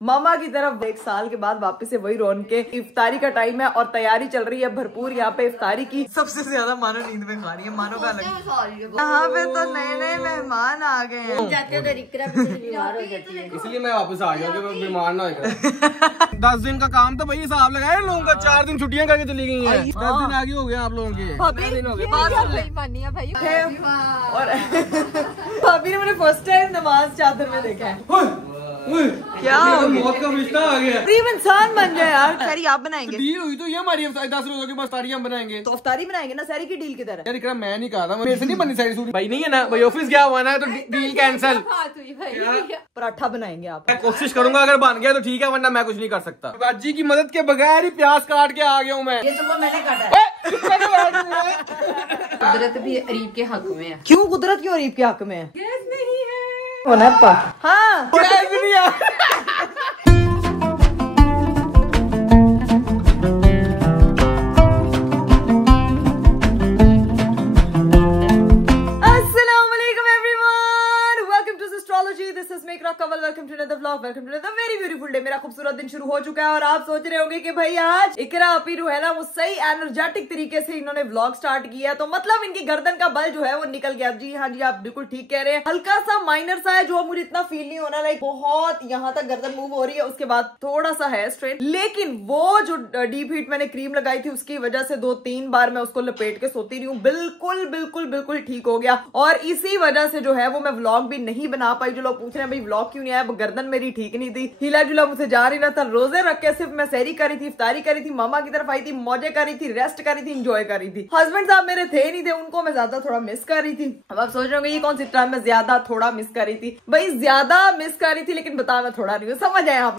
मामा की तरफ 1 साल के बाद वापस से वही रौन के इफ्तारी का टाइम है और तैयारी चल रही है भरपूर यहाँ पे इफ्तारी की। सबसे ज्यादा मानो नींद में खा रही है, मानो का अलग। यहाँ पे तो नए नए मेहमान आ गए हैं, इसलिए मैं वापस आ गया कि बीमार ना हो। 10 दिन का काम तो भाई हिसाब लगाया लोगों का, 4 दिन छुट्टियां करके चली गई हैं। 10 दिन आगे हो गए आप लोगों के। और भाभी ने मुझे फर्स्ट टाइम नमाज चादर में देखा है। क्या मौत का रिश्ता आ गया। गरीब इंसान बन जाए यार। सहरी आप बनाएंगे? डील हुई तो ये हमारी 10 रोजों की इफ्तारी हम बनाएंगे। तो इफ्तारी बनाएंगे ना, सहरी की डील किधर है? यार इकराम मैं नहीं कहा था, मेरे से नहीं बनी सारी सूट भाई, नहीं है ना भाई, ऑफिस गया हुआ ना तो डील कैंसिल। पराठा बनाएंगे आप? मैं कोशिश करूंगा, अगर बन गया तो ठीक है, वरना मैं कुछ नहीं कर सकता। बाजी की मदद के बगैर ही प्याज काट के आ गया हूँ मैं। ये तो मैंने काटा है। कुदरत भी अरीब के हक में है। क्यों कुदरत क्यों अरीब के हक में है? गैस नहीं है। हाँ गैस नहीं है। Very beautiful day. मेरा खूबसूरत दिन शुरू हो चुका है और आप सोच रहे होंगे कि भाई आज इकरा अपी रुहैला वो सही एनर्जेटिक तरीके से इन्होंने व्लॉग स्टार्ट किया, तो मतलब इनकी गर्दन का बल जो है वो निकल गया। जी हाँ जी, आप बिल्कुल ठीक कह रहे हैं। हल्का सा माइनर सा है जो मुझे इतना फील नहीं होना, लाइक बहुत यहाँ तक गर्दन मूव हो रही है, उसके बाद थोड़ा सा है स्ट्रेन, लेकिन वो जो डीप हीट मैंने क्रीम लगाई थी उसकी वजह से 2-3 बार मैं उसको लपेट के सोती रही हूँ, बिल्कुल बिल्कुल बिल्कुल ठीक हो गया। और इसी वजह से जो है वो मैं व्लॉग भी नहीं बना पाई। जो लोग पूछ रहे हैं भाई व्लॉग क्यों नहीं आया, गर्दन मेरी ठीक नहीं थी, हिला जुला मुझे जा रही ना था, रोजे रख के सिर्फ मैं सहरी करी थी, इफ्तारी करी थी, मामा की तरफ आई थी, मौजे करी थी, रेस्ट करी थी, एंजॉय करी थी। हस्बैंड साहब मेरे थे नहीं थे, उनको मैं ज्यादा थोड़ा मिस कर रही थी। अब आप सोच रहे होंगे ये कौन सी टाइम में ज्यादा थोड़ा मिस कर रही थी? भाई ज्यादा मिस कर रही थी, लेकिन बता मैं थोड़ा नहीं हूँ, समझ आए आप?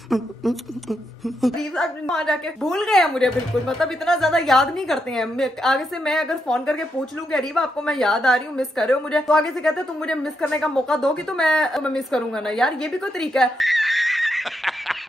वहां जाके भूल गए हैं मुझे बिल्कुल, मतलब इतना ज्यादा याद नहीं करते हैं। आगे से मैं अगर फोन करके पूछ लूं कि अरीब आपको मैं याद आ रही हूँ, मिस कर रहे हो मुझे, तो आगे से कहते तुम मुझे मिस करने का मौका दोगी तो मैं मिस करूंगा ना यार, ये भी कोई तरीका है?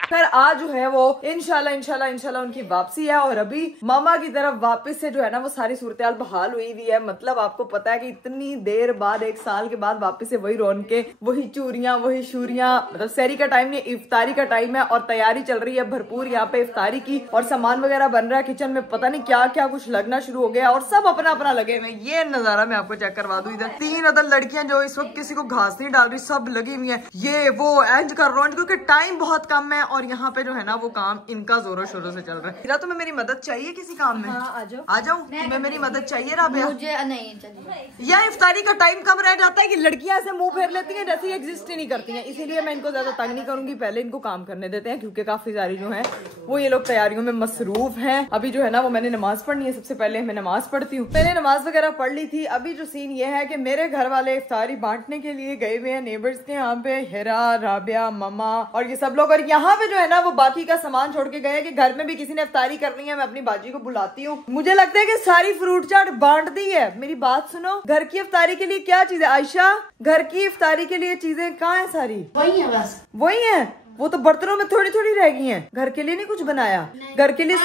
खैर आज जो है वो इंशाल्लाह उनकी वापसी है और अभी मामा की तरफ वापस से जो है ना वो सारी सूरत बहाल हुई हुई है। मतलब आपको पता है कि इतनी देर बाद 1 साल के बाद वापस से वही रौन के, वही चूरियां, वही शूरियां। मतलब सहरी का टाइम नहीं, इफ्तारी का टाइम है और तैयारी चल रही है भरपूर यहाँ पे इफ्तारी की, और सामान वगैरह बन रहा है किचन में, पता नहीं क्या क्या कुछ लगना शुरू हो गया और सब अपना अपना लगे हुए। ये नजारा मैं आपको चेक करवा दूं, इधर 3 अदर लड़कियां जो इस वक्त किसी को घास नहीं डाल रही, सब लगी हुई है ये वो एंज कर रहा हूँ, क्योंकि टाइम बहुत कम है और यहाँ पे जो है ना वो काम इनका जोरों शोरों से चल रहा है। तुम्हें मेरी मदद चाहिए किसी काम में? हाँ, आ जाओ। तुम्हें मेरी मदद चाहिए राबिया? मुझे नहीं चाहिए। या इफ्तारी का टाइम कम रह जाता है कि लड़कियां ऐसे मुंह फेर लेती हैं जैसे एग्जिस्ट ही नहीं करती हैं, इसीलिए मैं इनको ज्यादा तंग नहीं करूंगी, पहले इनको काम करने देते हैं क्योंकि काफी सारी जो है वो ये लोग तैयारियों में मसरूफ हैं। अभी जो है ना वो मैंने नमाज पढ़नी है, सबसे पहले मैं नमाज पढ़ती हूँ। मैंने नमाज वगैरह पढ़ ली थी। अभी जो सीन ये है कि मेरे घर वाले इफ्तारी बांटने के लिए गए हुए हैं नेबर्स के यहाँ पे, हिरा, राबिया, ममा और ये सब लोग, और यहाँ पे जो है ना वो बाकी का सामान छोड़ के गए कि घर में भी किसी ने इफ्तारी करनी है, मैं अपनी बाजी को बुलाती हूँ। मुझे लगता है कि सारी फ्रूट चाट बांट दी है। मेरी बात सुनो, घर की इफ्तारी के लिए क्या चीज है आयशा? घर की इफ्तारी के लिए चीजें कहाँ है? सारी वही है, बस वही है। वो तो बर्तनों में थोड़ी थोड़ी रह गई हैं। घर के लिए नहीं कुछ बनाया? घर के लिए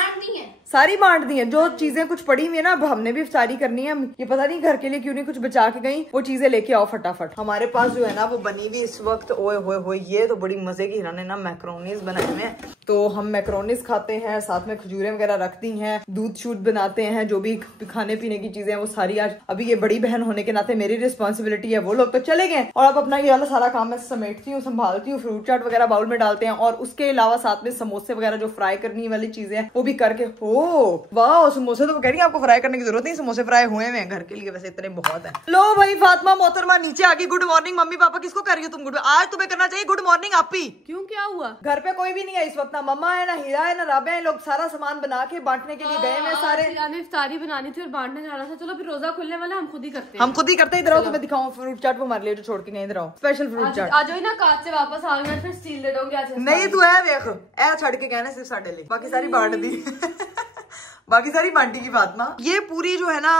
सारी बांट दी है। जो चीजें कुछ पड़ी हुई है ना, अब हमने भी इफ्तारी करनी है, ये पता नहीं घर के लिए क्यों नहीं कुछ बचा के गई, वो चीजें लेके आओ फटाफट। हमारे पास जो है ना वो बनी हुई इस वक्त, ओए होए होए, ये तो बड़ी मजे की इन्होंने ना मैक्रोनीज बनाए हुए हैं, तो हम मैक्रोनीज खाते हैं, साथ में खजूरें वगैरह रखती हैं, दूध शूट बनाते हैं, जो भी खाने पीने की चीजें हैं वो सारी आज अभी ये बड़ी बहन होने के नाते मेरी रिस्पॉन्सिबिलिटी है। वो लोग तो चले गए और अब अपना ये वाला सारा काम मैं समेटती हूँ, संभालती हूँ, फ्रूट चाट वगैरह बाउल में डालते हैं और उसके अलावा साथ में समोसे वगैरह जो फ्राई करने वाली चीजें हैं वो भी करके। हो वाह, समोसे तो कह रही है आपको फ्राई करने की जरूरत नहीं, समोसे फ्राई हुए हैं घर के लिए, वैसे इतने बहुत है। लो भाई फातिमा मोहतरमा नीचे आ गई। Good morning mummy papa. किसको कर रही हो तुम गुड? आज तुम्हें करना चाहिए गुड मॉर्निंग आप ही। क्यों, क्या हुआ? घर पे कोई भी नहीं है इस वक्त, ना मम्मा है, ना हीरा है, ना राबिया है, लोग सारा सामान बना के बांटने के लिए गए हैं सारे। इफ्तारी बनानी थी और बांटने जाना था, चलो फिर रोजा खुलने वाला हम खुद ही करते हैं। हम खुद ही करते हैं। इधर आओ, तुम्हें दिखाऊं फ्रूट चाट वो हमारे लिए जो छोड़ के गए। इधर आओ, स्पेशल फ्रूट चाट। आज ना काज से वापस आ गए, फिर स्टील दे दोगे? नहीं तू है वेख, ए छड़ के कहने सिर्फ साडे लिए, बाकी सारी बांट दी। बाकी सारी बांटी की फातिमा। ये पूरी जो है ना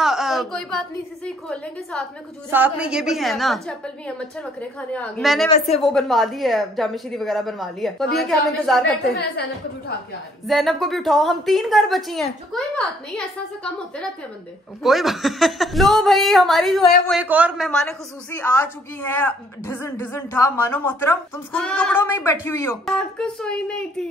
कोई बात नहीं, इसी से ही खोल लेंगे। साथ में खजूर, साथ में ये भी है ना, चप्पल भी है, मच्छर वकरे खाने आ गए। मैंने वैसे वो बनवा ली है, जामिशीरी वगैरह बनवा ली है। तो अब ये क्या हम इंतजार करते हैं, ज़ैनब को भी उठा के आ रही हूं। ज़ैनब को भी उठाओ, हम 3 घर बची हैं। कोई बात नहीं, ऐसा कम होते रहते हैं बंदे। कोई बात लो भाई, हमारी जो है वो एक और मेहमान खुसूसी आ चुकी है। ढिजन ढिजन ठा मानो मोहतरम, तुम स्कूल के कपड़ों में ही बैठी हुई हो। रात को सोई नहीं थी।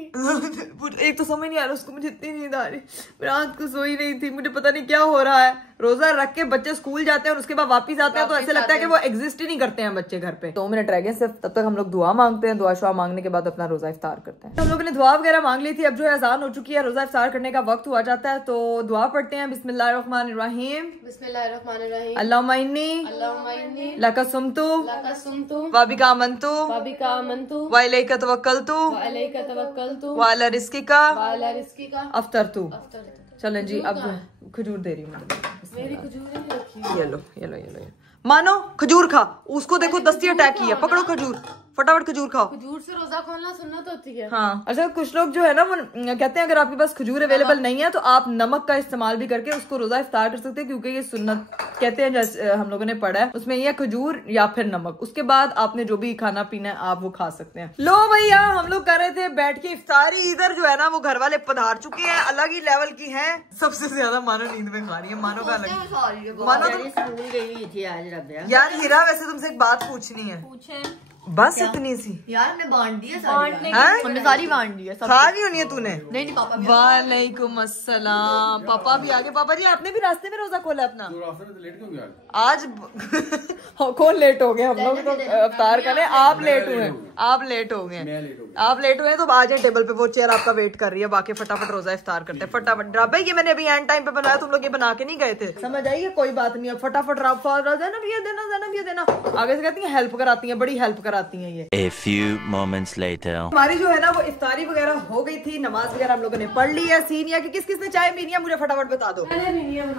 एक तो समझ नहीं आ रहा उसको, मुझे इतनी नींद आ रही, रात को सोई नहीं थी। मुझे पता नहीं क्या हो रहा है। रोजा रख के बच्चे स्कूल जाते हैं और उसके बाद वापस आते हैं तो ऐसे लगता है कि वो एग्जिस्ट ही नहीं करते हैं बच्चे घर पे। 2 मिनट रह गए सिर्फ, तब तक हम लोग दुआ मांगते हैं। दुआ शुआ मांगने के बाद अपना रोजा इफ्तार करते हैं। हम लोगों ने दुआ वगैरह मांग ली थी, अब जो है अजान हो चुकी है, रोजा इफ्तार करने का वक्त हुआ जाता है। तो दुआ पढ़ते हैं, बिस्मिल्लाहिर्रहमानिर्रहीम, बिस्मिल्लाहिर्रहमानिर्रहीम, अल्लाहुम्मा इन्नी अल्लाहुम्मा इन्नी लका सुमतु लका सुमतु व बिका आमनतु वबिका आमनतु व इलैका तवक्कलतु व अलैका तवक्कलतु व अला रिज़्क़िका व अला रिज़्क़िका अफ्तरतु। अफ्तरतु। चलें जी, अब खजूर दे रही हूँ मुझे। मेरी खजूर नहीं रखी। ये लो ये लो ये लो, मानो खजूर खा। उसको देखो दस्ती अटैक किया, पकड़ो खजूर, फटाफट खजूर खाओ। खजूर से रोजा खोलना सुन्नत होती है। हाँ, अच्छा कुछ लोग जो है ना वो कहते हैं अगर आपके पास खजूर अवेलेबल नहीं है तो आप नमक का इस्तेमाल भी करके उसको रोजा इफ्तार कर सकते हैं, क्योंकि ये सुन्नत कहते हैं, जैसे हम लोगों ने पढ़ा है उसमें ये खजूर या फिर नमक। उसके बाद आपने जो भी खाना पीना है आप वो खा सकते हैं। लो भैया, हम लोग कर रहे थे बैठ के इफ्तारी। इधर जो है ना वो घर वाले पधार चुके हैं, अलग ही लेवल की है। सबसे ज्यादा मानो नींद में खा रही है, मानो का अलग। मानो तुम यार हीरा, वैसे तुमसे एक बात पूछनी है। पूछे बस इतनी सी यार हमने बांट दी है हमने सारी बांट दी है। खा नहीं होनी है तूने? नहीं पापा भी। वालेकुम अस्सलाम, पापा भी आगे। पापा जी आपने भी रास्ते में रोजा खोला अपना? लेट क्यों गया आज कौन लेट हो गए? हम लोग तो अवतार करें, आप लेट हुए, आप लेट हो गए, आप लेट हुए। तो आ जाए टेबल पे, वो चेयर आपका वेट कर रही है। बाकी फटाफट रोजा इफ्तार करते हैं, फटाफट। भाई ये मैंने अभी एंड टाइम पे बनाया, तुम लोग ये बना के नहीं गए थे, समझ आइए। कोई बात नहीं, अब फटाफट ज़ैनब ये देना, ज़ैनब ये देना। आगे से कहती है हेल्प कराती है, बड़ी हेल्प कराती है ये। A few moments later. हमारी जो है ना वो इफ्तारी वगैरह हो गई थी, नमाज वगैरह हम लोगों ने पढ़ ली है। सीनिया की किस किसने चाय पीनी है मुझे फटाफट बता दो।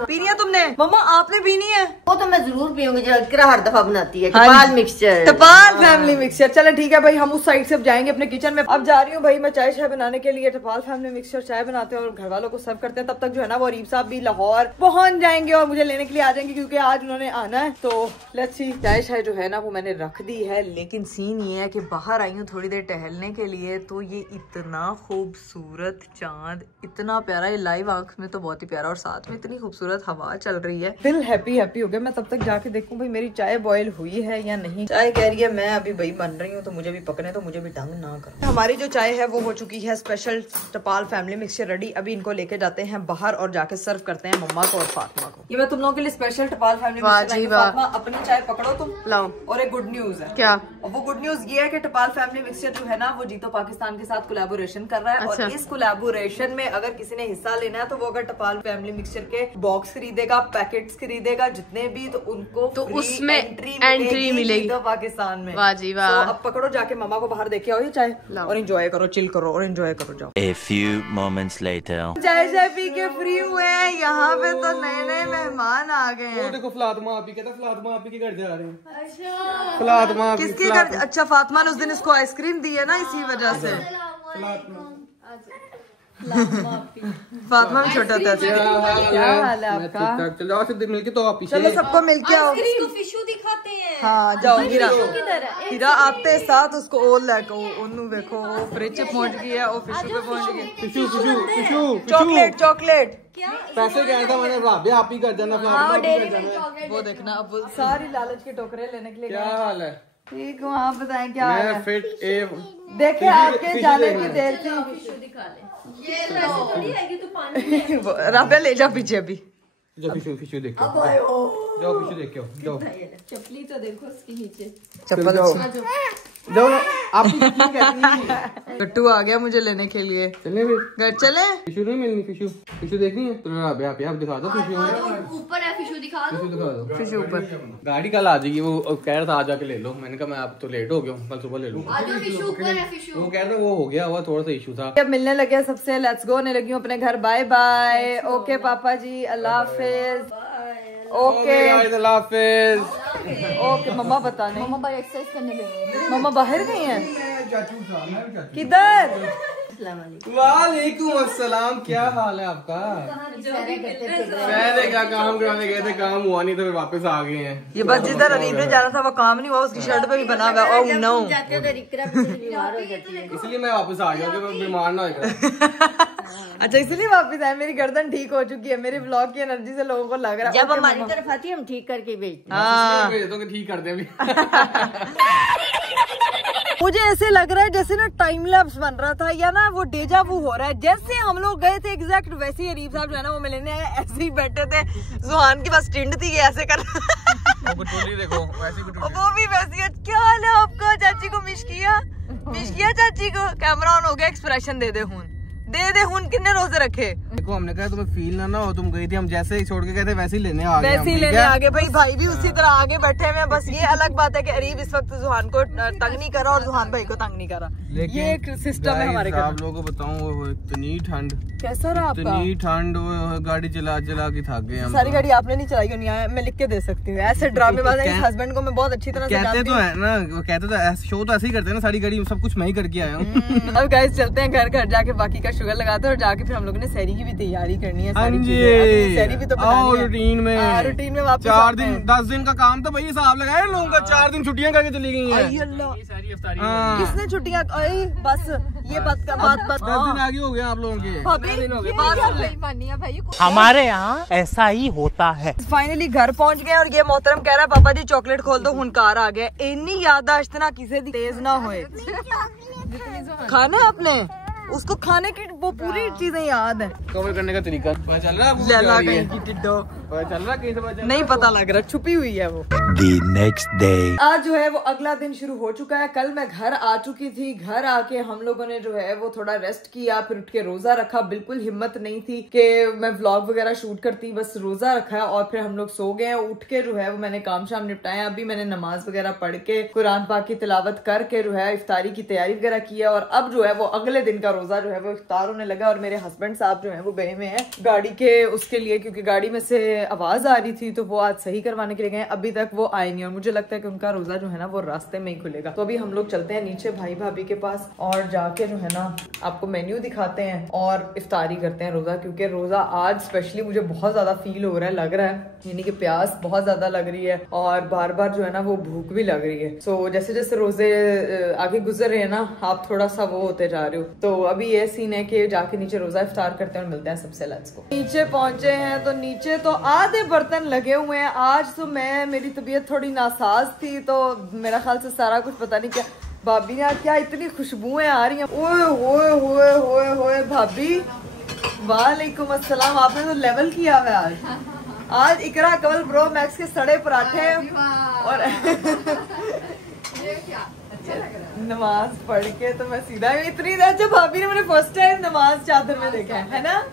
पीनी है तुमने? मम्मा आपने पीनी है? वो तो मैं जरूर पीऊंगी, जो इकरा हर दफा बनाती है। हाँ टपाल मिक्सचर, टपाल फैमिली मिक्सचर। चले ठीक है भाई, हम उस साइड से अब जाएंगे अपने किचन में। अब जा रही हूँ भाई मैं चाय बनाने के लिए। टपाल फैमिली मिक्सचर चाय बनाते हैं और घर वालों को सर्व करते हैं। तब तक जो है ना वो अरीब साहब भी लाहौर पहुंच जाएंगे और मुझे लेने के लिए आ जाएंगे, क्योंकि आज उन्होंने आना है। तो लेट्स सी। चाय जो है ना वो मैंने रख दी है, लेकिन सीन ये है कि बाहर आई हूँ थोड़ी देर टहलने के लिए, तो ये इतना खूबसूरत चांद, इतना प्यारा, ये लाइव आंख में तो बहुत ही प्यारा, और साथ में इतनी खूबसूरत हवा चल रही है। दिल हैप्पी हो गया। मैं तब तक जाके देखूं भाई मेरी चाय बॉयल हुई है या नहीं। चाय कह रही है मैं अभी भाई बन रही हूँ, तो मुझे भी पकने, तो मुझे भी ढंग ना कर। हमारी जो चाय है वो हो चुकी है स्पेशल टपाल फैमिली मिक्सचर रेडी। अभी इनको लेके जाते हैं बाहर और जाके सर्व करते हैं मम्मा को और फातिमा को। ये मैं तुम लोगों के लिए स्पेशल टपाल फैमिली मिक्सचर। फातिमा अपनी चाय पकड़ो तुम, लाओ। और एक गुड न्यूज है। क्या? और वो गुड न्यूज ये है कि टपाल फैमिली मिक्सचर जो है ना वो जीतो पाकिस्तान के साथ कोलैबोरेशन कर रहा है। अच्छा। और इस कोलैबोरेशन में अगर किसी ने हिस्सा लेना है तो वो अगर टपाल फैमिली मिक्सचर के बॉक्स खरीदेगा, पैकेट्स खरीदेगा जितने भी, तो उनको तो उसमें एंट्री मिलेगी तो पाकिस्तान में। वाह जी वाह। तो अब पकड़ो जाके मम्मा को बाहर देके आओ ये चाय, और एंजॉय करो, चिल करो और एंजॉय करो। जाओ। A few moments later. चाय पी के फ्री हुए हैं। यहाँ पे तो नए नए मेहमान आ गए हैं। देखो फलातमा आप ही कहता, फलातमा आप ही के घर जा रहे हैं। अच्छा फलातमा किसके घर? अच्छा फातिमा ने उस दिन इसको आइसक्रीम दी है ना, इसी वजह से। फातिमा भी छोटा था। क्या हाल है आपका? चलो सिद्धि मिलके तो आप चलो सबको मिलके आओ। फिशू दिखाते हैं। हाँ जाओ हीरा, हीरा आपते साथ उसको ओल लेको ओनू देखो, वो फ्रिज पहुंच गई है, वो फिशू पे पहुंच गई। फिशू फिशू फिशू चॉकलेट चॉकलेट पैसे क्या था मैंने, राबिया आप ही कर जाना, वो देखना। अब वो सारी लालच के टोकरे लेने के लिए। क्या हाल है? ठीक हूँ, आप बताएं क्या हाल है? फिट ए देखे आपके जाने की देर थी। राबिया ले जा पीछे अभी। जाओ फिशू देख के जाओ, फिशू देख के आओ, जाओ। चपली तो देखो उसके नीचे। चप्पल जाओ ना, आप ही कहती हैं। गट्टू आ गया मुझे लेने के लिए। चले फिर घर चले। फिशू नहीं मिलनी, फिशू देखनी है तो राबिया आप दिखा दो। फिशू ऊपर है, फिशू दिखा दो। फिशू दिखा दो। फिशू ऊपर। गाड़ी कल आ जाएगी, वो कह रहा था आज जाके ले लो। मैंने कहा मैं आप तो लेट हो गया हूँ, कल सुबह ले लूँ। फिशू ऊपर है, फिशू। वो कह रहा वो हो गया हुआ, थोड़ा सा इशू था। अब मिलने लगे सबसे, लेट्स गो। होने लगी हूँ अपने घर। Bye bye. ओके पापा जी, अल्लाह हाफिज। ओके अल्लाह हाफिज। ओके मम्मा बता नहीं, मम्मा बाहर एक्सरसाइज करने गई। मम्मा बाहर गई हैं? किधर? वालेकुम अस्सलाम, क्या हाल है आपका? पहले क्या काम कराने गए थे, काम हुआ नहीं तो फिर वापस आ गए हैं। ये बस जिधर अरीब ने जाना था वो काम नहीं हुआ, उसकी शर्ट पे भी बना हुआ है। ओह नो, इसलिए मैं वापस आ गया कि मैं बीमार ना हो। अच्छा इसलिए वापस आए। मेरी गर्दन ठीक हो चुकी है, मेरे ब्लॉग की एनर्जी से लोगों को लग रहा है जब हमारी तरफ आती है हम ठीक करके भेजते हाँ। भेज दो कि ठीक कर दे अभी। मुझे ऐसे लग रहा है जैसे ना टाइम लैप्स बन रहा था या ना वो डेजा वू हो रहा है। जैसे हम लोग गए थे एग्जैक्ट वैसे ही अरीब साहब जो है ना वो मिलने ऐसे ही बैठे थे। जुहान की बस टिंड थी ऐसे कर देखो वो भी वैसी है। क्या हाल है आपका? चाची को मिश किया चाची को। कैमरा ऑन हो गया, एक्सप्रेशन दे दे हुन कितने रोजे रखे। देखो हमने कहा तुम्हें फील ना हो, तुम गई थी, हम जैसे ही छोड़ के गए थे वैसे ही लेने आ गए। वैसे ही लेने आगे भाई भी उसी तरह आगे बैठे हुए हैं। बस ये अलग बात है कि अरीब इस वक्त जुहान को तंग नहीं करा और जुहान भाई को तंग नहीं करा। ये एक सिस्टम है हमारे घर। आप लोगों को बताऊं इतनी ठंड, कैसा रहा आपका? इतनी ठंड, गाड़ी चला के थक गए हम। सारी गाड़ी आपने नहीं चलाई नहीं आया, मैं लिख के दे सकती हूँ। ऐसे ड्रामेबाज है, इस हस्बैंड को मैं बहुत अच्छी तरह से जानती हूँ। कहते तो है ना, कहते तो शो तो ऐसे ही करते हैं ना, सारी गाड़ी सब कुछ मैं ही करके आया हूँ। अब गाइस चलते हैं घर जाके बाकी का शुगर लगाते हैं और जाके फिर हम लोगों ने सहरी की भी तैयारी करनी है। सारी चीजें सहरी भी तो रूटीन में वापस 4 दिन 10 दिन का काम तो भाई हिसाब लगाए लोगों का। 4 दिन छुट्टियां करके चली गई हैं। किसने छुट्टियां? बस ये बात 10 दिन आगे हो गए आप लोगों के। हमारे यहाँ ऐसा ही होता है। फाइनली घर पहुंच गए और ये मोहतरम कह रहा है पापा जी चॉकलेट खोल दो, हुनकार आ गया। इन्नी याददाश्त ना किसी दी तेज ना होए। खाना आपने उसको खाने की वो पूरी चीजें याद है। कवर करने का तरीका पता चल रहा है? नहीं पता लग रहा, छुपी हुई है वो। The next day. आज जो है वो अगला दिन शुरू हो चुका है। कल मैं घर आ चुकी थी। घर आके हम लोगों ने जो है वो थोड़ा रेस्ट किया, फिर उठ के रोजा रखा। बिल्कुल हिम्मत नहीं थी कि मैं व्लॉग वगैरह शूट करती, बस रोजा रखा है और फिर हम लोग सो गए। उठ के जो है वो मैंने काम शाम निपटाया। अभी मैंने नमाज वगैरह पढ़ के कुरान पाक की तिलावत करके जो है इफ्तारी की तैयारी वगैरह की है। और अब जो है वो अगले दिन का रोजा जो है वो इफ्तार होने लगा। और मेरे हस्बैंड साहब जो है वो गए हुए हैं गाड़ी के उसके लिए, क्योंकि गाड़ी में से आवाज आ रही थी तो वो आज सही करवाने के लिए गए। अभी तक वो आए नहीं और मुझे लगता है कि उनका रोजा जो है ना वो रास्ते में ही खुलेगा। तो अभी हम लोग चलते हैं नीचे भाई भाभी के पास और जाके जो है ना आपको मेन्यू दिखाते हैं और इफ्तारी करते हैं रोजा। क्योंकि रोजा आज स्पेशली मुझे बहुत ज्यादा फील हो रहा है, लग रहा है, यानी कि प्यास बहुत ज्यादा लग रही है और बार बार जो है ना वो भूख भी लग रही है। सो जैसे जैसे रोजे आगे गुजर रहे हैं ना आप थोड़ा सा वो होते जा रहे हो। तो अभी ये सीन है कि जाके नीचे रोजा इफ्तार करते हैं और मिलते हैं सबसे। Let's go. नीचे पहुंचे हैं तो नीचे तो आधे बर्तन लगे हुए हैं। आज तो मेरी तबीयत थोड़ी नासाज थी तो मेरा ख्याल से सारा कुछ पता नहीं क्या। भाभी ने क्या इतनी खुशबुएं आ रही हैं। ओए होए होए होए होए भाभी, वालेकुम अस्सलाम। आपने तो लेवल किया हुआ है आज इकरा कवल प्रो मैक्स के सड़े पराठे और नमाज पढ़ के तो मैं सीधा इतनी अच्छा भाभी ने मुझे फर्स्ट टाइम नमाज चादर में देखा है ना।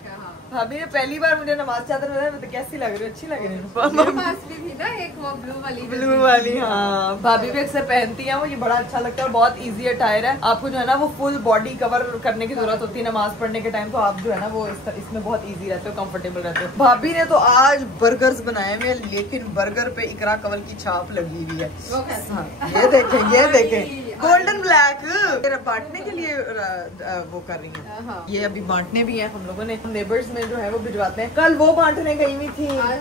भाभी ने पहली बार मुझे नमाज चादर में तो कैसी लग रही है? अच्छी लग रही है। पास भी थी ना एक वो ब्लू वाली हाँ भाभी भी अक्सर पहनती है वो। ये बड़ा अच्छा लगता है और बहुत इजी अटायर है। आपको जो है ना वो फुल बॉडी कवर करने की जरूरत होती है नमाज पढ़ने के टाइम, तो आप जो है ना वो इसमें बहुत इजी रहते हो, कंफर्टेबल रहते हो। भाभी ने तो आज बर्गर्स बनाए हुए लेकिन बर्गर पे इकरा कवल की छाप लगी हुई है। ये देखें गोल्डन ब्लैक बांटने के लिए वो कर रही है। ये अभी बांटने भी है हम लोगों ने, नेबर्स में जो है वो भिजवाते हैं। कल वो बांटने गई हुई थी, आज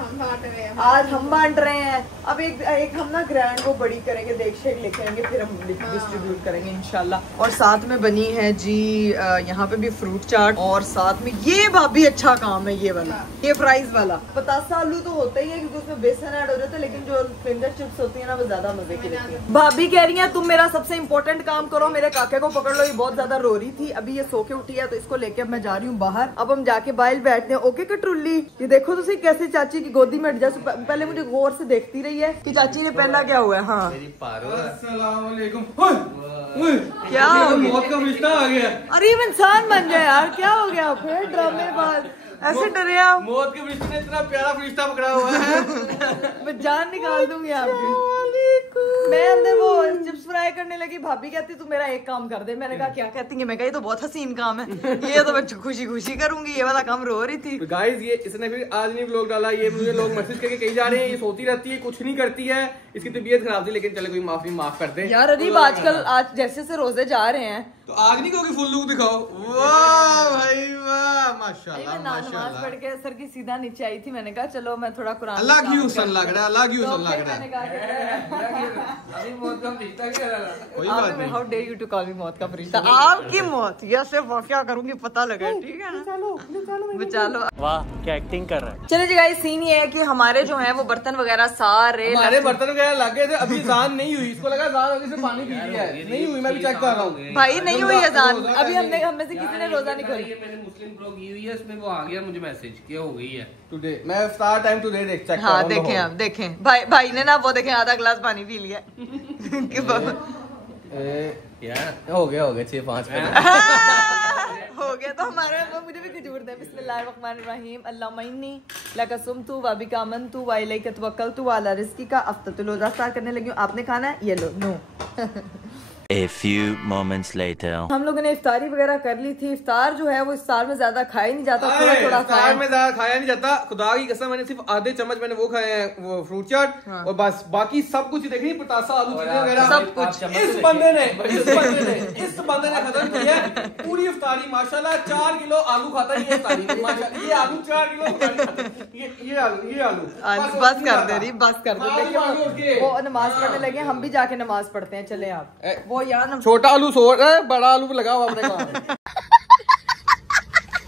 हम बांट रहे हैं। अब एक हम ना ग्रैंड वो बड़ी करेंगे, देख शेक लेके आएंगे फिर हम डिस्ट्रीब्यूट करेंगे इंशाल्लाह। और साथ में बनी है जी यहाँ पे भी फ्रूट चाट और साथ में ये भाभी अच्छा काम है ये वाला, ये फ्राइज वाला। पतासा आलू तो होता ही है क्योंकि उसमें बेसन ऐड हो जाता है, लेकिन जो फिंगर चिप्स होती है ना वो ज्यादा मजे की रहती है। भाभी कह रही है तुम मेरा सबसे इम्पोर्टेंट काम करो, मेरे काके को पकड़ लो, ये बहुत ज्यादा रो रही थी। अभी ये सो के उठी है तो इसको लेके मैं जा रही हूँ बाहर। अब हम जाके बाहर बैठते हैं। ओके कटरुल्ली, ये देखो तो सही कैसे चाची की गोदी में एडजस्ट। पहले मुझे गौर से देखती रही है कि चाची ने पहना क्या हुआ है। हाँ क्या मौत का फरिश्ता आ गया। अरे इंसान बन गया यार, क्या हो गया फिर ड्रामेबाज ऐसे डरे आप। मौत के फरिश्ते ने इतना प्यारा फरिश्ता पकड़ा हुआ है मैं जान निकाल दूंगी आपकी। मैं अंदर वो चिप्स फ्राई करने लगी, भाभी कहती तू मेरा एक काम कर दे। मैंने कहा क्या कहती है? मैं कहा ये तो बहुत हसीन काम है, ये तो मैं खुशी खुशी करूंगी, ये वाला काम रो रही थी। तो गाइस ये इसने फिर आज नहीं व्लॉग डाला, ये मुझे लोग मैसेज करके कही जा रहे हैं ये सोती रहती है कुछ नहीं करती है, इसकी तबीयत खराब थी, लेकिन चले कोई माफ कर दे यार। अरीब आजकल आज जैसे से रोजे जा रहे हैं तो आग नहीं कहोगी फुल लुक दिखाओ। वाह माशाल्लाह नमाज पढ़ के सर की सीधा नीचे आई थी, मैंने कहा चलो मैं थोड़ा कुरान अलग ही हुस्न लग रहा है, अलग ही हुस्न लग रहा है। अभी मौत का फरिश्ता कोई बात नहीं। How dare you to call me मौत का फरिश्ता। आपकी मौत या सिर्फ क्या करूंगी पता लगा, ठीक है ना। बचा लो। वाह क्या एक्टिंग कर रहा है। चलो जी गाइस, सीन ये है कि हमारे जो है वो बर्तन वगैरह सारे हमारे बर्तन वगैरह लग गए थे, अभी अजान नहीं हुई, इसको लगा अजान होगी से पानी पी लिया है, नहीं हुई, मैं भी चेक कर रहा हूँ भाई, नहीं हुई अजान अभी। हमें से किसी ने रोजा नहीं खोली। मैंने मुस्लिम ब्लॉग की हुई है, उसमें वो आ गया मुझे मैसेज कि हो गई है टुडे। मैं इफ्तार टाइम टुडे चेक कर रहा हाँ हूँ। देखें आप, देखें भाई ने ना वो देखें आधा गिलास पानी पी लिया। यार हो गया 6-5 हो गया तो हमारे वो मुझे भी खजूर दे। बिस्मिल्लाहिर्रहमानिर्रहीम अल्लाहुम्मा इन्नी लका सुमतु व बिका आमनतु व इलैका तवक्कलतु व अला रिज़्क़िका अफ़्ततु। रोज़ा स्टार्ट करने लगी हूँ, आपने खाना है, ये लो। No A few moments later. हम लोगों ने इफ्तारी वगैरह कर ली थी। इफ्तार जो है वो इफ्तार में ज्यादा खाया नहीं जाता, थोड़ा थोड़ा इफ्तार में ज्यादा खाया नहीं जाता। खुदा की कसम, मैंने सिर्फ आधे चम्मच मैंने वो खाए हैं, वो फ्रूट चाट, और बस बाकी सब कुछ देख रही, पतासा, आलू, चीजें वगैरह सब कुछ। इस बंदे ने खत्म किया पूरी इफ्तारी। माशाल्लाह 4 किलो आलू खाता है ये इफ्तारी में। माशाल्लाह ये आलू 4 किलो, ये आलू बस कर दे रही, बस कर दे। वो नमाज पढ़ने लगे, हम भी जाके नमाज पढ़ते हैं। चले आप वो यार छोटा आलू सो रहा है, बड़ा आलू लगा हुआ अपने काम।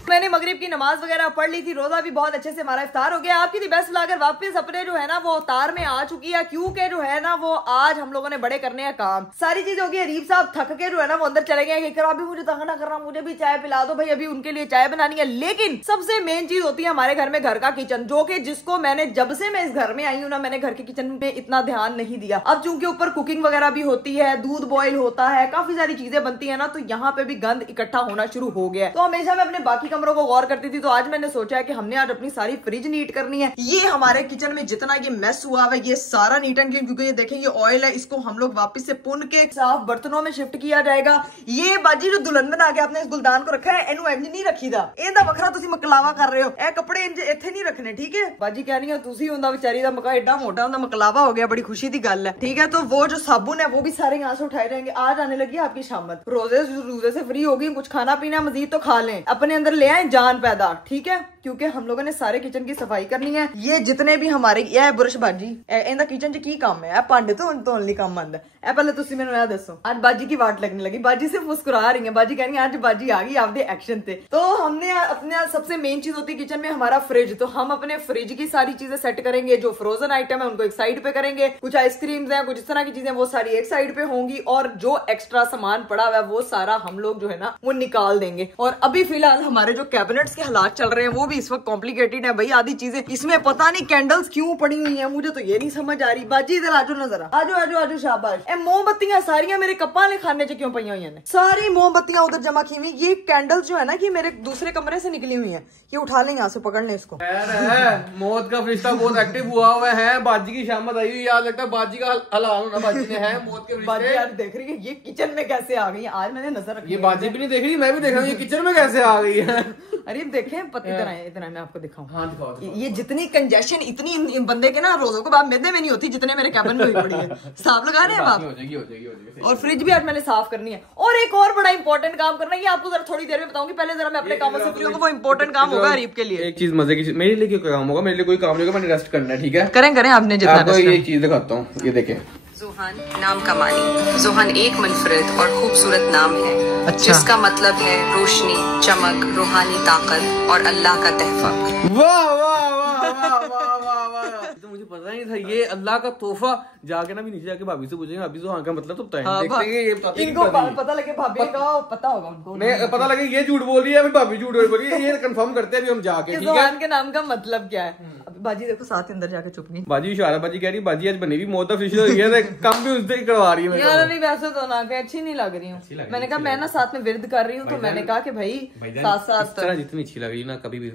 मैंने मगरिब की नमाज वगैरह पढ़ ली थी, रोजा भी बहुत अच्छे से हमारा इफ्तार हो गया। आपकी थी बेस्ट ब्लॉगर वापस अपने जो है ना वो अवतार में आ चुकी है, क्योंकि जो है ना वो आज हम लोगों ने बड़े करने हैं काम, सारी चीज हो गई। अरीब साहब थक के जो है ना वो अंदर चले गए कि अभी मुझे तंग ना कर रहा, मुझे भी चाय पिला दो भाई, अभी उनके लिए चाय बनानी है। लेकिन सबसे मेन चीज होती है हमारे घर में घर का किचन, जो कि जिसको मैंने जब से मैं इस घर में आई हूँ ना, मैंने घर के किचन पे इतना ध्यान नहीं दिया। अब चूंकि ऊपर कुकिंग वगैरह भी होती है, दूध बॉयल होता है, काफी सारी चीजें बनती है ना, तो यहाँ पे भी गंद इकट्ठा होना शुरू हो गया है। तो हमेशा मैं अपने बाकी कमरों को गौर करती थी, तो आज मैंने सोचा है कि हमने आज अपनी सारी फ्रिज नीट करनी है। ये हमारे किचन में जितना ये मैस हुआ है ये सारा नीट एंड क्लीन, क्योंकि ये देखें ये ऑयल है, इसको हम लोग वापस से पुन के साफ बर्तनों में शिफ्ट किया जाएगा। ये बाजी जो दुल्हन बना के आपने इस गुलदान को रखा है, एनू एंज नहीं रखी था, ਇਹਦਾ ਵੱਖਰਾ ਤੁਸੀਂ ਮਕਲਾਵਾ ਕਰ ਰਹੇ ਹੋ, ਇਹ ਕੱਪੜੇ ਇੰਜ ਇੱਥੇ नहीं रखने, ठीक है। बाजी कह रही है तुसी ਹੁੰਦਾ बेचारी ਦਾ ਮਕਾ एडा मोटा ਹੁੰਦਾ, मकलावा हो गया, बड़ी खुशी की गल है, ठीक है। तो वो जो साबुन है वो भी सारे यहाँ से उठाए जाएंगे। आज आने लगी आपकी शामत, रोजे से फ्री होगी, कुछ खाना पीना मजीद तो खा लें, अपने अंदर ले आए जान पैदा, ठीक है, क्योंकि हम लोगों ने सारे किचन की सफाई करनी है। ये जितने भी हमारे यह बुरश बाजी इनका किचन च की काम है, भांडे धोने ਲਈ काम आंदा है। पहले तुसी मैनू यह दसो, आज बाजी की वाट लगने लगी, बाजी सिर्फ मुस्कुरा रही है, बाजी कह रही है आज बाजी आ गई आपके एक्शन पे। तो हमने अपने सबसे मेन चीज होती है किचन में हमारा फ्रिज, तो हम अपने फ्रिज की सारी चीजें सेट करेंगे। जो फ्रोजन आइटम है उनको एक साइड पे करेंगे, कुछ आइसक्रीम्स हैं, कुछ इस तरह की चीजें वो सारी एक साइड पे होंगी, और जो एक्स्ट्रा सामान पड़ा हुआ है वो सारा हम लोग जो है ना वो निकाल देंगे। और अभी फिलहाल हमारे जो कैबिनेट्स के हालात चल रहे हैं वो भी इस वक्त कॉम्प्लिकेटेड है भाई। आधी चीजें इसमें पता नहीं कैंडल्स क्यों पड़ी हुई है, मुझे तो ये नहीं समझ आ रही। बाजी इधर आजो ना जरा, आजो आजो आजो, शाबाश। ए मोमबत्तियां सारियां मेरे कप्पा ने खाने च क्यों पई हुई हैं, सारी मोमबत्तियां उधर जमा की हुई। ये कैंडल्स जो है ना कि मेरे दूसरे कमरे से निकली हुई है, ये उठा लें यहाँ से, पकड़ लें इसको। मौत का फरिश्ता बहुत एक्टिव हुआ है, बाजी की शामत आई हुई, याद लगता है बाजी का हलाल होना बाजी ने है। मौत के बाजी आज देख रही है ये किचन में कैसे आ गई है, आज मैंने नजर रखी। ये बाजी भी नहीं देख रही, मैं भी देख रहा हूँ ये किचन में कैसे आ गई है। अरे देखें इतना मैं आपको दिखाऊं। हाँ दिखाओ। ये जितनी कंजेशन इतनी बंदे के ना रोजों के बाद मैदे में नहीं होती जितने मेरे कैबिन में हुई पड़ी है। साफ लगा रहे हैं आप? हो जाएगी। और फ्रिज भी आज मैंने साफ करनी है, और एक और बड़ा इंपॉर्टेंट काम करना है, ये आपको जरा थोड़ी देर में बताऊंगी। पहले जरा मैं अपने कामों से फ्री हूं, वो इंपॉर्टेंट काम होगा अरीब के लिए। एक चीज मजे की, मेरे लिए कोई काम होगा, मेरे लिए कोई काम नहीं होगा, मैंने रेस्ट करना है, ठीक है। करें आपने जितना। आपको ये चीज दिखाता हूँ, ये देखें। ज़ुहान नाम का मानी। ज़ुहान एक मुनफरद और खूबसूरत नाम है, जिसका मतलब है रोशनी, चमक, रूहानी ताकत और अल्लाह का तहफा। वाह वाह वाह वाह वाह वाह वाह, तो मुझे पता नहीं था ये अल्लाह का तोहफा। जाके ना भी नीचे जाके भाभी से पूछेंगे, भाभी ज़ुहान का मतलब तो बताएं, देखते हैं ये इनको पता लगे, भाभी का पता होगा उनको, मैं पता लगे ये झूठ बोल रही है, भाभी झूठ बोल रही है, ये कंफर्म करते हैं अभी हम जाके, ठीक है। ज़ुहान के नाम का मतलब क्या है? बाजी देखो साथ अंदर जाके चुप नहीं। बाजी इशारा, बाजी कह रही बाजी आज बनी भी मौत का फरिश्ता हुई है, काम भी उस दिन करवा रही है। यार अभी वैसे तो ना कि अच्छी नहीं लग रही हूँ, मैंने कहा मैं ना साथ में विरद कर रही हूँ, तो मैंने कहा कि भाई साथ साथ जितनी अच्छी लग रही ना कभी भी।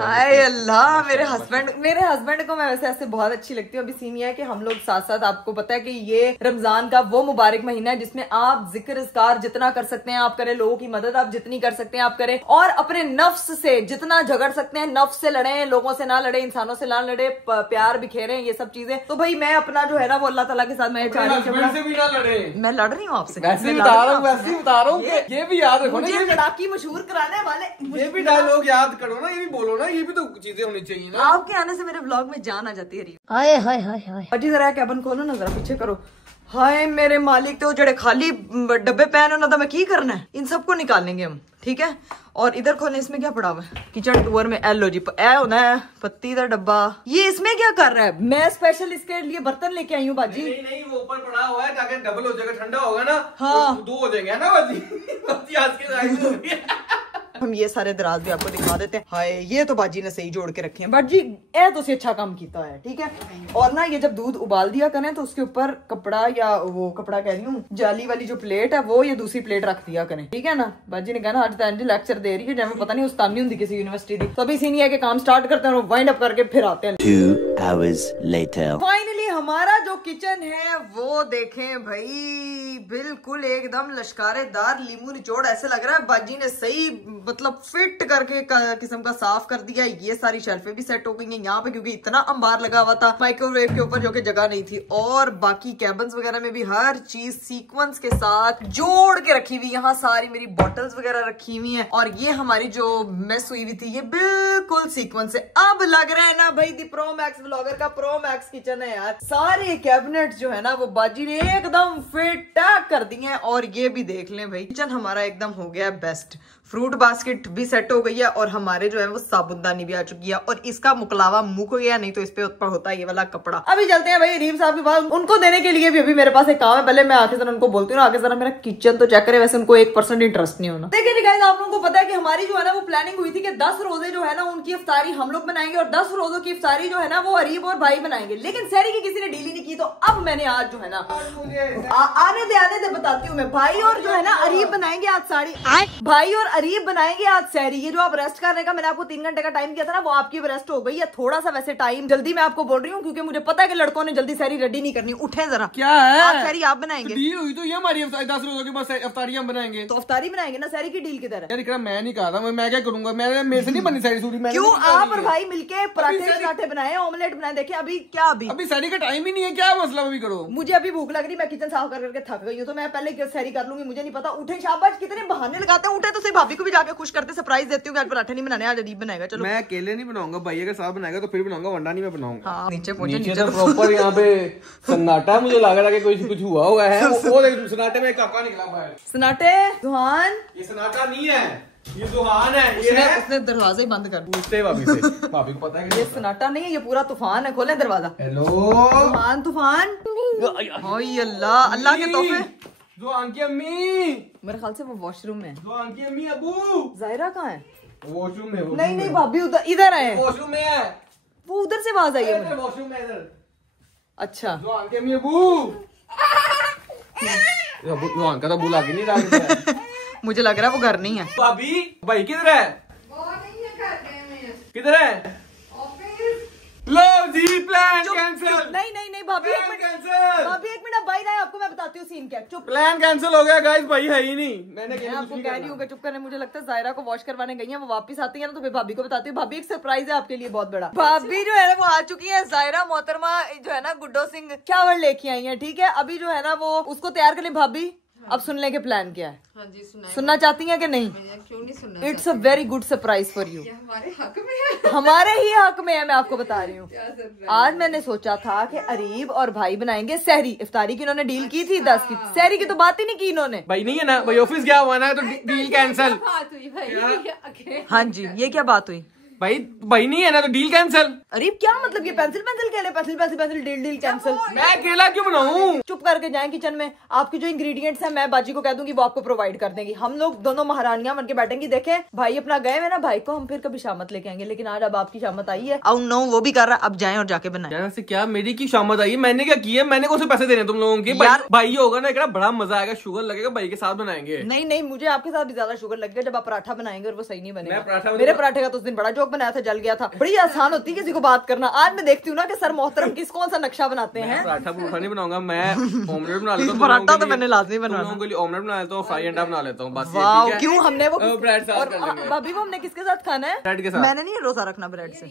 हाय अल्लाह, मेरे हस्बैंड को मैं वैसे ऐसे बहुत अच्छी लगती हूँ। अभी सीन ये है कि हम लोग साथ साथ, आपको पता है कि ये रमजान का वो मुबारक महीना है जिसमें आप जिक्र इज़कार जितना कर सकते हैं आप करें, लोगों की मदद आप जितनी कर सकते हैं आप करें, और अपने नफ्स से जितना झगड़ सकते हैं, नफ्स से लड़ें, लोगों से ना लड़ें, इंसानों से ना लड़े, प्यार बिखेरे, ये सब चीजें। तो भाई मैं अपना जो है ना वो अल्लाह ताला के साथ मैं चाह रही हूँ से भी ना लड़े। मैं लड़ रही हूँ आपसे, वैसे बता रहा हूँ ये भी याद रखो ना, मुझे लड़ाकी मशहूर कराने वाले, ये भी डायलॉग याद करो ना, ये भी बोलो ना, ये भी तो चीजें होनी चाहिए ना। आपके आने से मेरे ब्लॉग में जान आ जाती है। हाय हाय हाय हाय। अजी जरा कैबिन खोलो ना, जरा पीछे करो। हाय मेरे मालिक, तो जड़े खाली डब्बे पैन होना था मैं की करना है, इन सबको निकालेंगे हम, ठीक है। और इधर खोले, इसमें क्या पड़ा हुआ है? किचन टूर में एलो जी ए होना है, पत्ती का डब्बा। ये इसमें क्या कर रहा है? मैं स्पेशल इसके लिए बर्तन लेके आई हूँ बाजी। नहीं वो ऊपर पड़ा हुआ है ताकि डबल हो जाएगा, ठंडा होगा ना। हाँ। तो 2 हो जाएंगे ना बाजी। आज के साइज हो गई। हम ये सारे दराज भी आपको दिखा देते हैं। हाय ये तो बाजी ने सही जोड़ के रखे हैं, बाजी ए तो से अच्छा काम किया है, ठीक है। और ना ये जब दूध उबाल दिया करें तो उसके ऊपर कपड़ा, या वो कपड़ा कह रही हूँ जाली वाली जो प्लेट है वो, ये दूसरी प्लेट रख दिया करें, ठीक है ना। बाजी ने कहना आज तो लेक्चर दे रही है जब पता नहीं उस्ताद नहीं होती किसी यूनिवर्सिटी की। तो अभी सीन ये है कि काम स्टार्ट करते हैं और वाइंड अप करके फिर आते हैं। 2 hours later. फाइनली हमारा जो किचन है वो देखें भाई, बिल्कुल एकदम लश्कारेदार, लीमू निचोड़, ऐसे लग रहा है बाजी ने सही मतलब फिट करके किस्म का साफ कर दिया। ये सारी शेल्फें भी सेट हो गई हैं यहाँ पे, क्योंकि इतना अंबार लगा हुआ था माइक्रोवेव के ऊपर जो कि जगह नहीं थी। और बाकी कैबिन्स वगैरह में भी हर चीज सीक्वेंस के साथ जोड़ के रखी हुई। यहाँ सारी मेरी बॉटल्स वगैरह रखी हुई हैं, और ये हमारी जो मेस हुई हुई थी ये बिल्कुल सीक्वेंस है। अब लग रहा है ना भाई दी प्रो मैक्स व्लॉगर का प्रो मैक्स किचन है यार। सारे कैबिनेट जो है ना वो बाजी ने एकदम फिट कर दिए हैं। और ये भी देख लें भाई, किचन हमारा एकदम हो गया बेस्ट। फ्रूट बास्केट भी सेट हो गई है, और हमारे जो है वो साबुनदानी भी आ चुकी है, और इसका मुकलावा मुक गया, नहीं तो इस पे ऊपर होता है ये वाला कपड़ा। अभी चलते हैं भाई रीम साहब के पास, उनको देने के लिए भी अभी मेरे पास एक काम है। पहले मैं आके जरा उनको बोलती हूँ, आके जरा मेरा किचन तो चेक करे। वैसे उनको 1% इंटरेस्ट नहीं होना। देखिए गाइस, आप लोगों को पता है कि हमारी जो है ना वो प्लानिंग हुई थी कि 10 रोजे जो है ना उनकी इफ्तारी हम लोग बनाएंगे, और 10 रोजों की इफ्तारी जो है ना वो अरीब और भाई बनाएंगे। लेकिन सहरी की किसी ने डील ही नहीं की, तो अब मैंने आज जो है ना आने दे बताती हूँ मैं। भाई और जो है ना अरीब बनाएंगे आज साड़ी, भाई और अरीब बनाएंगे आज सहरी। ये जो आप रेस्ट करने का मैंने आपको 3 घंटे का टाइम किया था ना, वो आपकी रेस्ट हो गई है। थोड़ा सा वैसे टाइम जल्दी मैं आपको बोल रही हूँ, क्योंकि मुझे पता है कि लड़कों ने जल्दी सहरी रेडी नहीं करनी। उठे जरा, क्या है आज सहरी आप बनाएंगे? डील हुई तो ये हमारी 10 रोजों के बाद इफ्तारी हम बनाएंगे। तो इफ्तारी बनाएंगे ना, सहरी की डील किधर है? यार मैं नहीं कहा था, मैं क्या करूंगा, मेरे से नहीं बनी सारी सूरी। क्यों आप और भाई मिलके पराठे बनाए, ऑमलेट बनाए। देखिए अभी क्या, अभी सारी का टाइम ही नहीं है, क्या मसला अभी करो। मुझे अभी भूख लग रही, मैं किचन साफ करके थक गई हूँ, तो मैं पहले सहरी कर लूंगी। मुझे नहीं पता। उठे शाबाश, कितने बहाने लगाते हैं। उठे तो सिर्फ भाभी को भी जाके खुश करते, सरप्राइज देती हूँ। पराठे नहीं बनाने, आज अजीब बनाएगा। चलो मैं अकेले नहीं बनाऊंगा, भाई अगर साथ बनाएगा तो फिर बनाऊंगा, वरना नहीं मैं बनाऊंगा। हाँ, नीचे पहुंचे, नीचे तो प्रॉपर यहाँ पे सन्नाटा है। मुझे लग रहा है कि कुछ हुआ हुआ है। वो सन्नाटे में काका निकला बाहर। सन्नाटे जुहान, ये सन्नाटा नहीं है, ये जुहान है। ये उसने दरवाजा ही बंद कर दिया। पूछते भाभी से, भाभी को पता है कि ये सन्नाटा नहीं है, ये पूरा तूफान है। खोले दरवाजा। हेलो तूफान। हाय अल्लाह, अल्लाह के तोहफे। जुहान की अम्मी, मेरे ख्याल से वो वॉशरूम में। जुहान की अम्मी, अबू जायरा कहाँ है? वॉशरूम में। नहीं भाभी उधर, इधर है। वॉशरूम में है वो, उधर से आवाज आई है मुझे। वॉशरूम में इधर। अच्छा, जुहान की अम्मी, अबू जुहान का तो बुला के नहीं रहा। मुझे लग रहा है वो घर नहीं है। भाभी, भाई किधर है? किधर है? लो जी, प्लान कैंसिल। नहीं भाभी, एक मिनट भाभी, एक मिनट बाहर आए, आपको मैं बताती हूँ सीन क्या। चुप, प्लान कैंसिल हो गया गाइस, भाई है ही नहीं। मैं आपको कह रही हूँ कि चुप करने। मुझे लगता है जायरा को वॉश करवाने गई है, वो वापस आती है ना तो फिर भाभी को बताती हूँ। भाभी एक सरप्राइज है आपके लिए बहुत बड़ा। भाभी जो है ना वो आ चुकी है, जायरा मोहतरमा जो है ना गुड्डो सिंह चावल लेके आई है, ठीक है। अभी जो है ना वो उसको तैयार कर ले भाभी। अब सुन लेंगे प्लान क्या है। हाँ जी, सुनना चाहती हैं कि नहीं? क्यों नहीं सुनना? It's a very good surprise for you. हमारे हक में है। हमारे ही हक में है, मैं आपको बता रही हूँ। आज मैंने सोचा था कि अरीब और भाई बनाएंगे सहरी। इफ्तारी की इन्होंने डील की थी 10 की, सहरी की तो बात ही नहीं की इन्होंने। भाई नहीं है ना, भाई ऑफिस गया हुआ ना, तो डील कैंसिल। बात हुई भाई। हाँ जी, ये क्या बात हुई? भाई नहीं है ना तो डील कैंसिल। अरीब क्या मतलब ये पेंसिल कह ले, पेंसिल डील कैंसिल। मैं अकेला क्यों बनाऊं? चुप करके जाएं किचन में। आपकी जो इंग्रेडिएंट्स हैं मैं बाजी को कह दूंगी, वो आपको प्रोवाइड कर देंगी। हम लोग दोनों महारानियां बनके बैठेंगी। देखें भाई अपना गए हुए ना, भाई को हम फिर कभी शामत लेके आएंगे, लेकिन आज अब आपकी शामत आई है। अब नो वो भी कर रहा, अब जाएं और जाके बनाएं। से क्या मेरी की शामत आई है? मैंने क्या किया? मैंने कौन से पैसे देने तुम लोगों के? भाई होगा ना, एक बड़ा मजा आएगा, शुगर लगेगा, भाई के साथ बनाएंगे। नहीं मुझे आपके साथ भी ज्यादा शुगर लगेगा जब आप पराठा बनाएंगे और वो सही नहीं बनेगा। मेरे पराठे का तो उस दिन बड़ा जोक वक्त बनाया था जल गया था। बड़ी आसान होती है किसी को बात करना। आज मैं देखती हूँ ना कि सर मोहतरम किस कौन सा नक्शा बनाते हैं। पराठा पराठा नहीं बनाऊंगा मैं, ऑमलेट बना लेता हूँ। पराठा तो मैंने लाजमी बनाना। लोगों के लिए ऑमलेट बना लेता हूँ, फ्राई अंडा बना लेता हूँ बस। वाह, क्यों हमने वो ब्रेड साथ कर लेंगे। भाभी वो हमने किसके साथ खाना है? ब्रेड के साथ। मैंने नहीं रोजा रखना ब्रेड से।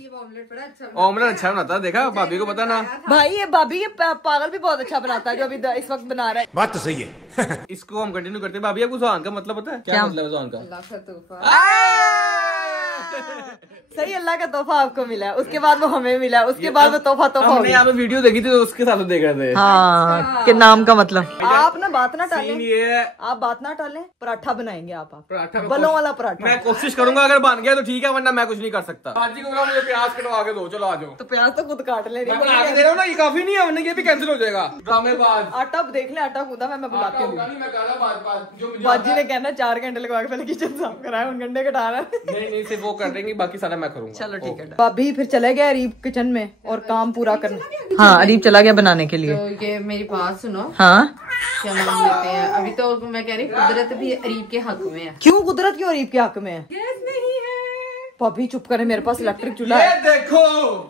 ऑमलेट अच्छा बनाता है, देखा भाभी को पता ना। भाई ये भाभी ये पागल भी बहुत अच्छा बनाता है जो अभी इस वक्त बना रहा है। बात तो सही है। इसको हम कंटिन्यू करते हैं। भाभी आपको ज़ुबान का मतलब पता है? क्या मतलब है ज़ुबान का? सही, अल्लाह का तोहफा आपको मिला है, उसके बाद वो हमें मिला, उसके बाद वो तोहफा हो हमने यहाँ पे वीडियो देखी थी तो उसके साथ देख रहे थे। हाँ, के नाम का मतलब। आप ना बात ना टालें, ये आप बात ना टालें, पराठा बनाएंगे आप पराठा बलों वाला पराठा। मैं कोशिश करूंगा, अगर बन गया तो ठीक है, वरना मैं कुछ नहीं कर सकता। बाजी को बोला मुझे प्याज कटवा के दो, चलो आ जाओ। तो प्याज तो खुद काट ले। मैं बना के दे रहा हूँ ना, ये काफी नहीं है, वरना ये भी कैंसिल हो जाएगा। ड्रामेबाज। आटा देख ले, आटा कूदा मैं बुलाती हूँ। बाजी बाजी ने कहना 4 घंटे लगवा के पहले किचन साफ कराया, उन घंटे कटाना। नहीं सिर्फ वो कर देंगे, बाकी सारा मैं करूंगा। चलो ठीक है। भाभी फिर चले गए अरीब किचन में और काम पूरा करने। हाँ, अरीब चला गया बनाने के लिए। तो ये मेरी बात सुनो। हाँ, क्या नाम लेते हैं? अभी तो मैं कह रही हूँ कुदरत भी अरीब के हक में है। क्यों कुदरत क्यों अरीब के हक में है? गैस नहीं है। भाभी चुप करे, मेरे पास इलेक्ट्रिक चूल्हा ये है। देखो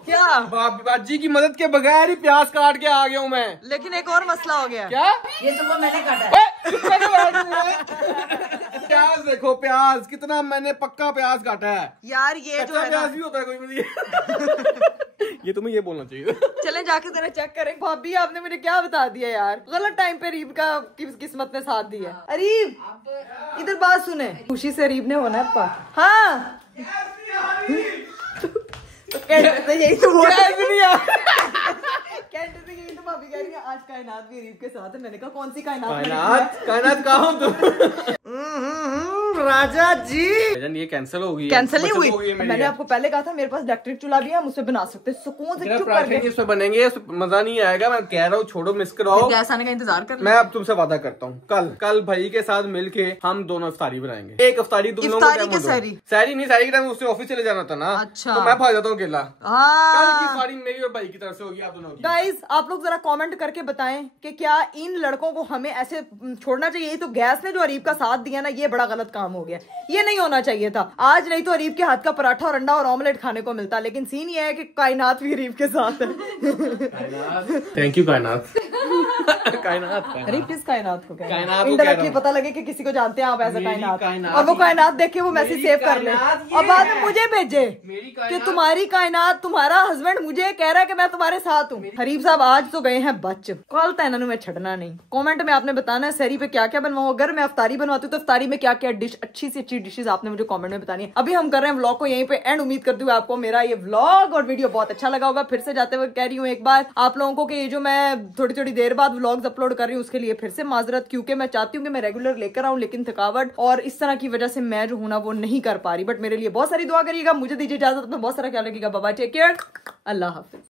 क्या? बाजी की मदद के बगैर ही प्याज काट के आ गया हूँ मैं। लेकिन एक और मसला हो गया। क्या? ये सुबह मैंने काटा है। प्याज देखो, प्याज कितना मैंने पक्का प्याज काटा है यार ये जो है ना, प्याज भी होता है कोई मुझे। ये तुम्हें ये बोलना चाहिए। चले जाके जरा चेक करें। भाभी आपने मुझे क्या बता दिया यार, गलत टाइम पे अरीब का किस्मत ने साथ दिया। अरीब इधर बात सुने, खुशी से अरीब ने होना है पास। हाँ तो यही तो बोल यही तो भाभी कह रही है आज कायनात भी अरीब के साथ है। मैंने कहा कौन सी कायनात? कायनात कहाँ हो तुम? राजा जी ये कैंसिल हो गई। कैंसिल नहीं हुई। मैंने आपको पहले कहा था मेरे पास इलेक्ट्रिक चूल्हा भी है, हम उससे बना सकते हैं सुकून से। चुप करके इसमें बनेंगे, मजा नहीं आएगा। मैं कह रहा हूँ छोड़ो, मिस कराओ। गैस आने का इंतजार कर। मैं अब तुमसे वादा करता हूँ, कल भाई के साथ मिलके हम दोनों इफ्तारी बनाएंगे। एक इफ्तारी तुम लोगों को, सहरी नहीं, सहरी के टाइम उससे ऑफिस चले जाना था ना। अच्छा, तो मैं भाग जाता हूँ अकेला। कल की इफ्तारी मेरी और भाई की तरफ से होगी, आप दोनों की। गाइस आप लोग जरा कमेंट करके बताएं कि क्या इन लड़कों को हमें ऐसे छोड़ना चाहिए? तो गैस ने जो अरीब का साथ दिया ना, ये बड़ा गलत काम हो गया, ये नहीं होना चाहिए था। आज नहीं तो अरीब के हाथ का पराठा और अंडा और ऑमलेट खाने को मिलता, लेकिन सीन ये है कि कायनात भी अरीब के साथ है। थैंक यू कायनात। कायनात अरीब किस कायनात को कह कायनात को इंडायरेक्टली पता लगे कि किसी को जानते हैं आप ऐसा कायनात, और वो कायनात देख के वो मैसेज सेव कर ले और बाद में मुझे भेजे कि तुम्हारी कायनात, तुम्हारा हस्बैंड मुझे कह रहा है कि मैं तुम्हारे साथ हूँ। हरीब साहब आज तो गए हैं बच, कल तो इन्होंने मैं छड़ना नहीं। कमेंट में आपने बताना है सहरी पे क्या क्या बनवाऊं। अगर मैं अफ्तारी बनवाती हूँ तो अफ्तारी में क्या क्या डिश, अच्छी से अच्छी डिशेज आपने मुझे कमेंट में बतानी है। अभी हम कर रहे हैं व्लॉग को यहीं पे एंड। उम्मीद करती हूँ आपको मेरा ये व्लॉग और वीडियो बहुत अच्छा लगा होगा। फिर से जाते हुए कह रही हूँ एक बार आप लोगों को कि ये जो मैं थोड़ी थोड़ी देर बाद व्लॉग्स अपलोड कर रही हूँ उसके लिए फिर से माजरत, क्योंकि मैं चाहती हूँ कि मैं रेगुलर लेकर आऊँ, लेकिन थकावट और इस तरह की वजह से मैं जो हूँ ना वो नहीं कर पा रही। बट मेरे लिए बहुत सारी दुआ करिएगा, मुझे दीजिए इजाजत, अपना बहुत सारा ख्याल रखिएगा। बाय बाय, टेक केयर, अल्लाह हाफिज।